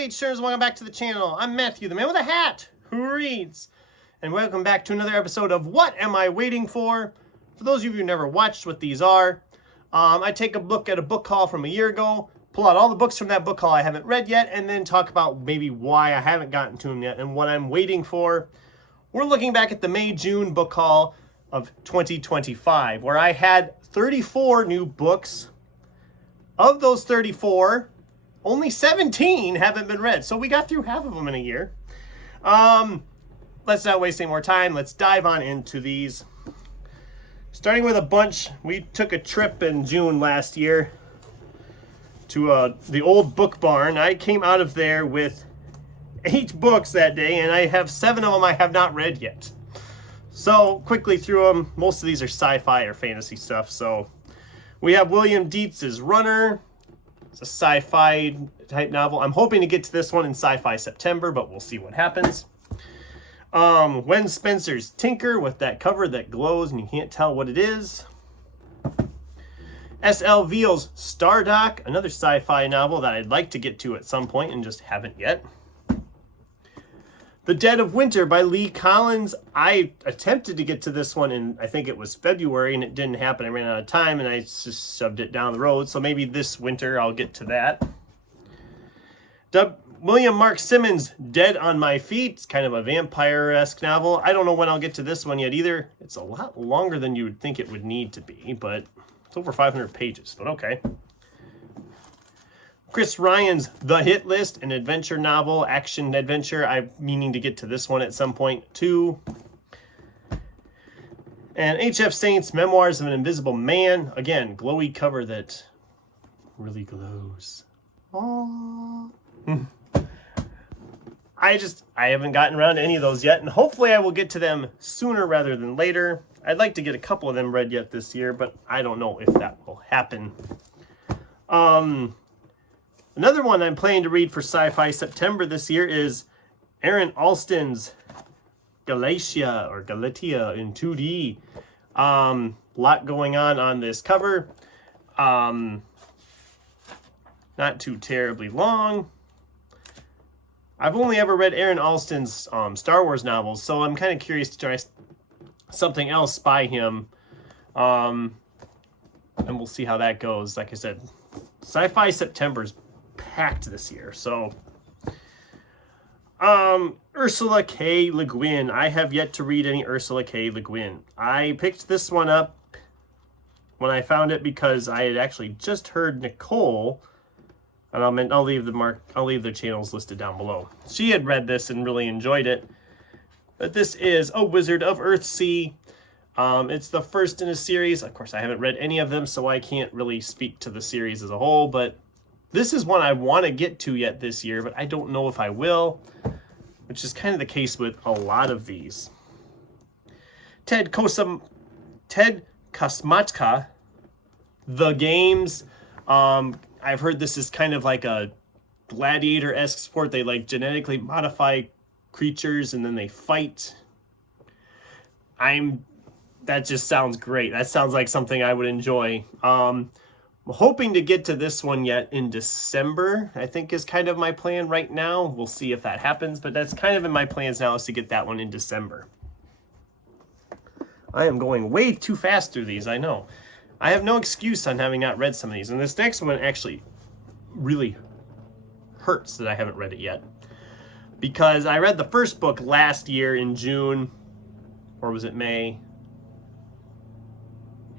page turners, welcome back to the channel. I'm Matthew, the man with a hat who reads. And welcome back to another episode of What Am I Waiting For? For those of you who never watched what these are, I take a look at a book haul from a year ago, pull out all the books from that book haul I haven't read yet, and then talk about maybe why I haven't gotten to them yet and what I'm waiting for. We're looking back at the May-June book haul of 2025, where I had 34 new books. Of those 34, only 17 haven't been read. So we got through half of them in a year. Let's not waste any more time. Let's dive on into these. Starting with a bunch, we took a trip in June last year to the old book barn. I came out of there with 8 books that day, and I have 7 of them I have not read yet. So quickly through them. Most of these are sci-fi or fantasy stuff. So we have William Dietz's Runner. It's a sci-fi type novel. I'm hoping to get to this one in Sci-Fi September, but we'll see what happens. Wen Spencer's Tinker, with that cover that glows and you can't tell what it is. S.L. Veal's Stardock, another sci-fi novel that I'd like to get to at some point and just haven't yet. The Dead of Winter by Lee Collins. I attempted to get to this one in, I think it was February, and it didn't happen. I ran out of time and I just shoved it down the road. So maybe this winter I'll get to that. William Mark Simmons' Dead on My Feet. It's kind of a vampire-esque novel. I don't know when I'll get to this one yet either. It's a lot longer than you would think it would need to be, but it's over 500 pages, but okay. Chris Ryan's The Hit List, an adventure novel, action adventure. I'm meaning to get to this one at some point too. And H.F. Saint's Memoirs of an Invisible Man. Again, glowy cover that really glows. Aww. I haven't gotten around to any of those yet, and hopefully I will get to them sooner rather than later. I'd like to get a couple of them read yet this year, but I don't know if that will happen. Another one I'm planning to read for Sci-Fi September this year is Aaron Alston's Galatia or Galatia in 2D. Lot going on this cover. Not too terribly long. I've only ever read Aaron Alston's Star Wars novels, so I'm kind of curious to try something else by him. And we'll see how that goes. Like I said, Sci-Fi September's packed this year. So Ursula K. Le Guin. I have yet to read any Ursula K. Le Guin. I picked this one up when I found it because I had actually just heard Nicole, and I'll leave the channels listed down below. She had read this and really enjoyed it. But this is A Wizard of Earthsea. It's the first in a series. Of course, I haven't read any of them, so I can't really speak to the series as a whole, but this is one I want to get to yet this year, but I don't know if I will, which is kind of the case with a lot of these. Ted Kosmatka, The Games. I've heard this is kind of like a gladiator-esque sport. They like genetically modify creatures and then they fight. That just sounds great. That sounds like something I would enjoy. I'm hoping to get to this one yet in December, I think is kind of my plan right now. We'll see if that happens, but that's kind of in my plans now, is to get that one in December. I am going way too fast through these, I know. I have no excuse on having not read some of these, and this next one actually really hurts that I haven't read it yet. Because I read the first book last year in June, or was it May?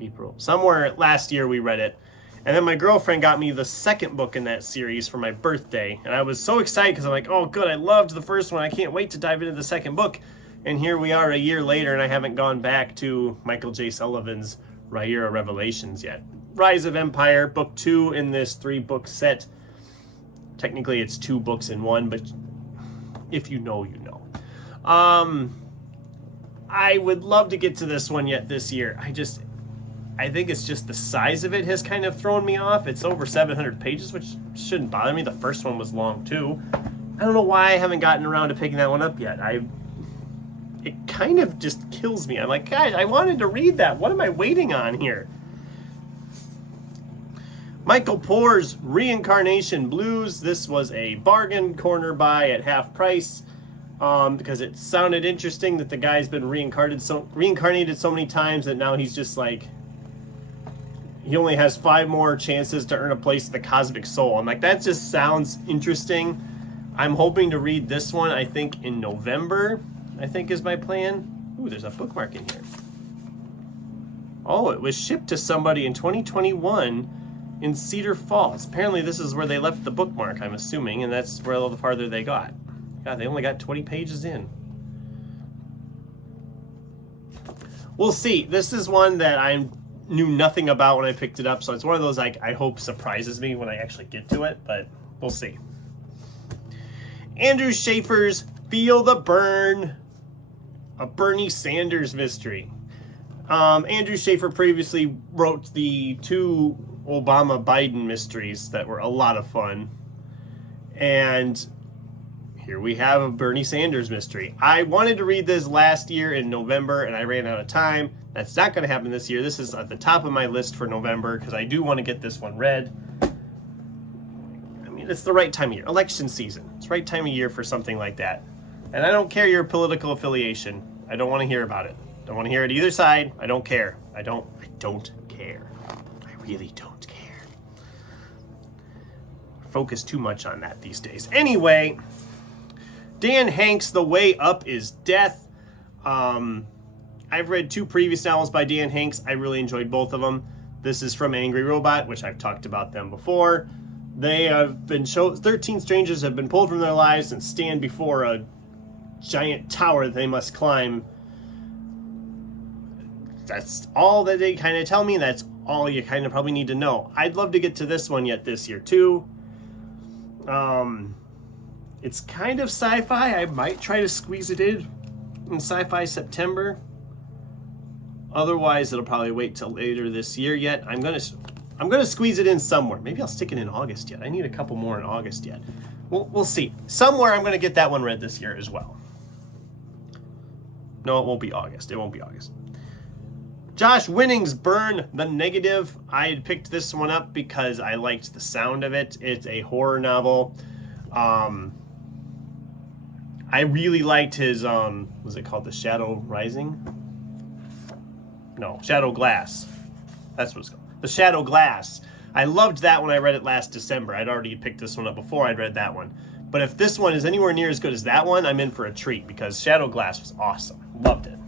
April. Somewhere last year we read it. And then my girlfriend got me the second book in that series for my birthday. And I was so excited because I'm like, oh good, I loved the first one. I can't wait to dive into the second book. And here we are a year later and I haven't gone back to Michael J. Sullivan's Rhaenyra Revelations yet. Rise of Empire, book 2 in this 3-book set. Technically it's 2 books in one, but if you know, you know. I would love to get to this one yet this year. I think it's just the size of it has kind of thrown me off. It's over 700 pages, which shouldn't bother me. The first one was long too. I don't know why I haven't gotten around to picking that one up yet. It kind of just kills me. I'm like, guys, I wanted to read that. What am I waiting on here? Michael Poor's Reincarnation Blues. This was a bargain corner buy at half price because it sounded interesting that the guy's been reincarnated so many times that now he's just like, he only has 5 more chances to earn a place in the Cosmic Soul. I'm like, that just sounds interesting. I'm hoping to read this one, I think, in November, I think is my plan. Ooh, there's a bookmark in here. Oh, it was shipped to somebody in 2021 in Cedar Falls. Apparently this is where they left the bookmark, I'm assuming, and that's where all the farther they got. God, they only got 20 pages in. We'll see. This is one that I knew nothing about when I picked it up, so it's one of those like I hope surprises me when I actually get to it, but we'll see. Andrew Schaefer's Feel the Burn, a Bernie Sanders mystery. Andrew Schaefer previously wrote the 2 Obama-Biden mysteries that were a lot of fun. And here we have a Bernie Sanders mystery. I wanted to read this last year in November, and I ran out of time. That's not going to happen this year. This is at the top of my list for November, because I do want to get this one read. I mean, it's the right time of year. Election season. It's the right time of year for something like that. And I don't care your political affiliation. I don't want to hear about it. Don't want to hear it either side. I don't care. I don't care. I really don't care. Focus too much on that these days. Anyway, Dan Hanks' The Way Up is Death. I've read 2 previous novels by Dan Hanks. I really enjoyed both of them. This is from Angry Robot, which I've talked about them before. They have been 13 strangers have been pulled from their lives and stand before a giant tower that they must climb. That's all that they kind of tell me. That's all you kind of probably need to know. I'd love to get to this one yet this year too. It's kind of sci-fi. I might try to squeeze it in Sci-Fi September. Otherwise, it'll probably wait till later this year yet. I'm gonna squeeze it in somewhere. Maybe I'll stick it in August yet. I need a couple more in August yet. We'll see. Somewhere I'm gonna get that one read this year as well. No, it won't be August. It won't be August. Josh Winning's Burn the Negative. I had picked this one up because I liked the sound of it. It's a horror novel. I really liked his, was it called The Shadow Rising? No, Shadow Glass. That's what it's called. The Shadow Glass. I loved that when I read it last December. I'd already picked this one up before I'd read that one. But if this one is anywhere near as good as that one, I'm in for a treat because Shadow Glass was awesome. Loved it.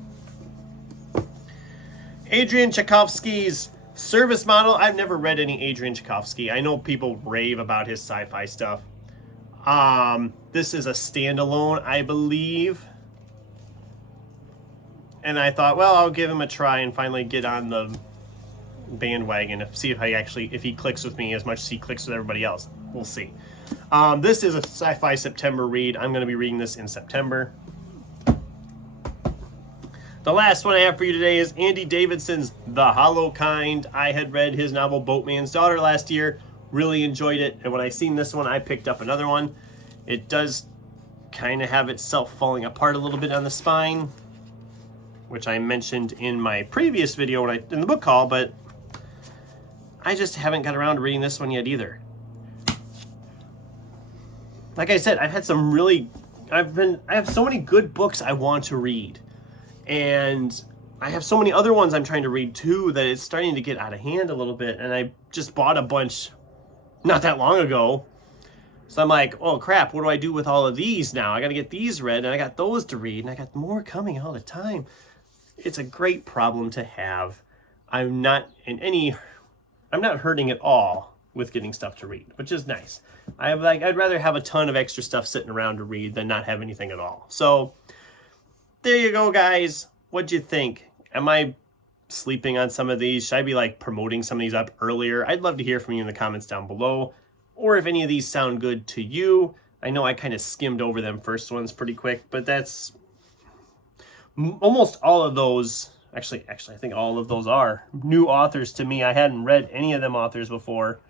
Adrian Tchaikovsky's Service Model. I've never read any Adrian Tchaikovsky. I know people rave about his sci-fi stuff. This is a standalone, I believe. And I thought, well, I'll give him a try and finally get on the bandwagon. See if he clicks with me as much as he clicks with everybody else. We'll see. This is a Sci-Fi September read. I'm going to be reading this in September. The last one I have for you today is Andy Davidson's The Hollow Kind. I had read his novel Boatman's Daughter last year. Really enjoyed it. And when I seen this one, I picked up another one. It does kind of have itself falling apart a little bit on the spine, which I mentioned in my previous video in the book haul, but I just haven't got around to reading this one yet either. Like I said, I've had some really, I have so many good books I want to read. And I have so many other ones I'm trying to read too that it's starting to get out of hand a little bit. And I just bought a bunch not that long ago. So I'm like, oh crap, what do I do with all of these now? I got to get these read and I got those to read and I got more coming all the time. It's a great problem to have. I'm not hurting at all with getting stuff to read, which is nice. I'd rather have a ton of extra stuff sitting around to read than not have anything at all. So there you go, guys. What'd you think? Am I sleeping on some of these? Should I be like promoting some of these up earlier? I'd love to hear from you in the comments down below, or if any of these sound good to you. I know I kind of skimmed over them first ones pretty quick, but that's almost all of those. Actually, I think all of those are new authors to me. I hadn't read any of them authors before.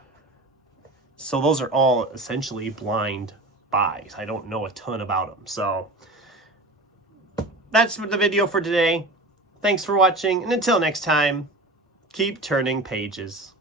So those are all essentially blind buys. I don't know a ton about them. So that's the video for today. Thanks for watching, and until next time, keep turning pages.